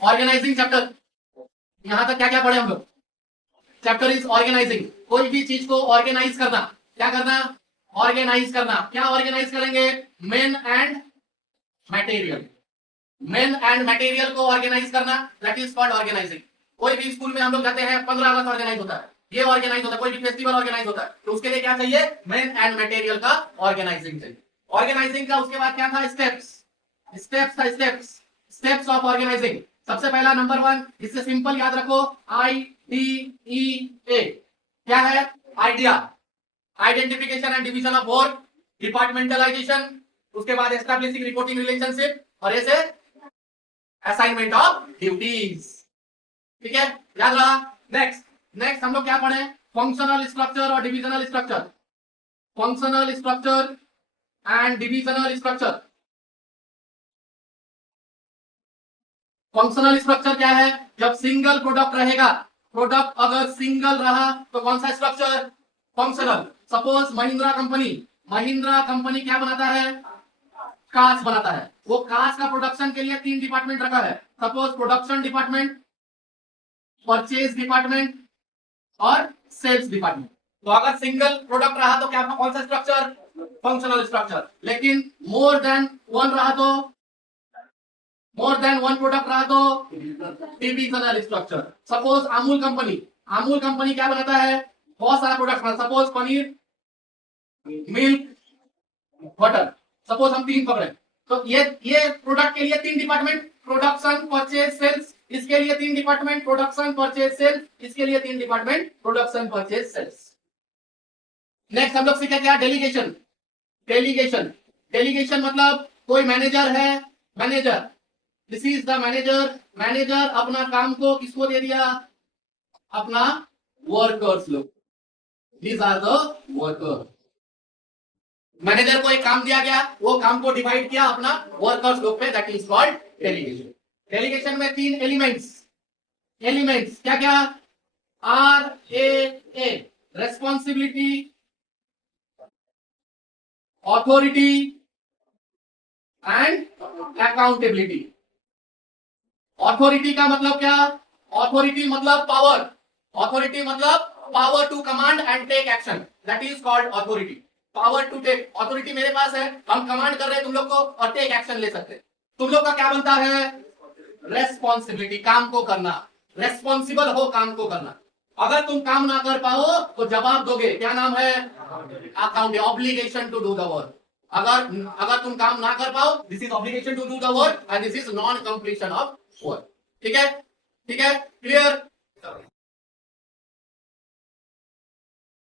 Organising chapter, यहां तक क्या क्या पढ़े हम लोग? चैप्टर इज ऑर्गेनाइजिंग, कोई भी चीज को ऑर्गेनाइज करना, क्या करना? ऑर्गेनाइज करना। क्या ऑर्गेनाइज करेंगे? Main and material, main and material को ऑर्गेनाइज करना, दैट इज कॉल्ड ऑर्गेनाइजिंग। कोई भी स्कूल में हम लोग जाते हैं, 15 अगस्त ऑर्गेनाइज होता है, ये ऑर्गेनाइज होता है, कोई भी फेस्टिवल ऑर्गेनाइज होता है, तो उसके लिए क्या चाहिए? मेन एंड मटेरियल का ऑर्गेनाइजिंग चाहिए। ऑर्गेनाइजिंग का उसके बाद क्या था? स्टेप्स, स्टेप्स था, स्टेप्स, स्टेप्स ऑफ ऑर्गेनाइजिंग। सबसे पहला नंबर 1, इससे सिंपल याद रखो, IDEA, क्या है? Idea, identification and division of work, departmentalisation, उसके बाद एस्टैब्लिशिंग रिपोर्टिंग रिलेशनशिप, और ऐसे असाइनमेंट ऑफ ड्यूटीज। ठीक है, याद रहा? नेक्स्ट नेक्स्ट हम लोग क्या पढ़े? फंक्शनल स्ट्रक्चर और divisional structure, functional structure and divisional structure. Functional structure क्या है? जब सिंगल प्रोडक्ट रहेगा, प्रोडक्ट अगर सिंगल रहा तो कौन सा structure? Functional. Suppose Mahindra company क्या बनाता है? कांच बनाता है। वो कांच का प्रोडक्शन के लिए 3 डिपार्टमेंट रखा है, suppose production department, purchase department और सेल्स डिपार्टमेंट। तो अगर सिंगल प्रोडक्ट रहा तो क्या, कौन सा स्ट्रक्चर? Functional structure. लेकिन मोर देन वन रहा तो, मोर देन वन प्रोडक्ट रहा तो divisional structure. Suppose Amul company क्या बनाता है? बहुत सारा प्रोडक्ट बनाता है, suppose paneer, milk, butter, suppose हम 3 पकड़े, तो ये प्रोडक्ट के लिए 3 डिपार्टमेंट, प्रोडक्शन, परचेज, सेल्स, इसके लिए 3 डिपार्टमेंट, प्रोडक्शन, परचेज, सेल्स, इसके लिए 3 department, production, purchase, sales. Next हम लोग सीखे क्या? डेलीगेशन। डेलीगेशन, डेलीगेशन मतलब कोई मैनेजर है, manager, this is the manager, manager अपना काम को किसको दे दिया? अपना वर्कर्स लोग, these are the workers. Manager को एक काम दिया गया, वो काम को डिवाइड किया अपना वर्कर्स लोग पे, that is called delegation. Delegation में 3 एलिमेंट्स क्या क्या? RAA, responsibility, authority and accountability. Authority का मतलब क्या? ऑथोरिटी मतलब पावर, ऑथोरिटी मतलब power to command and take action, that is called authority. Power to take, authority मेरे पास है, हम कमांड कर रहे हैं तुम लोग को, और टेक एक्शन ले सकते हैं। तुम लोग का क्या बनता है? रेस्पॉन्सिबिलिटी, काम को करना, रेस्पॉन्सिबल हो काम को करना। अगर तुम काम ना कर पाओ तो जवाब दोगे, क्या नाम है? Account, obligation to do the work. अगर तुम काम ना कर पाओ, this is obligation to do the work and this is non completion of work. ठीक है, ठीक है, क्लियर?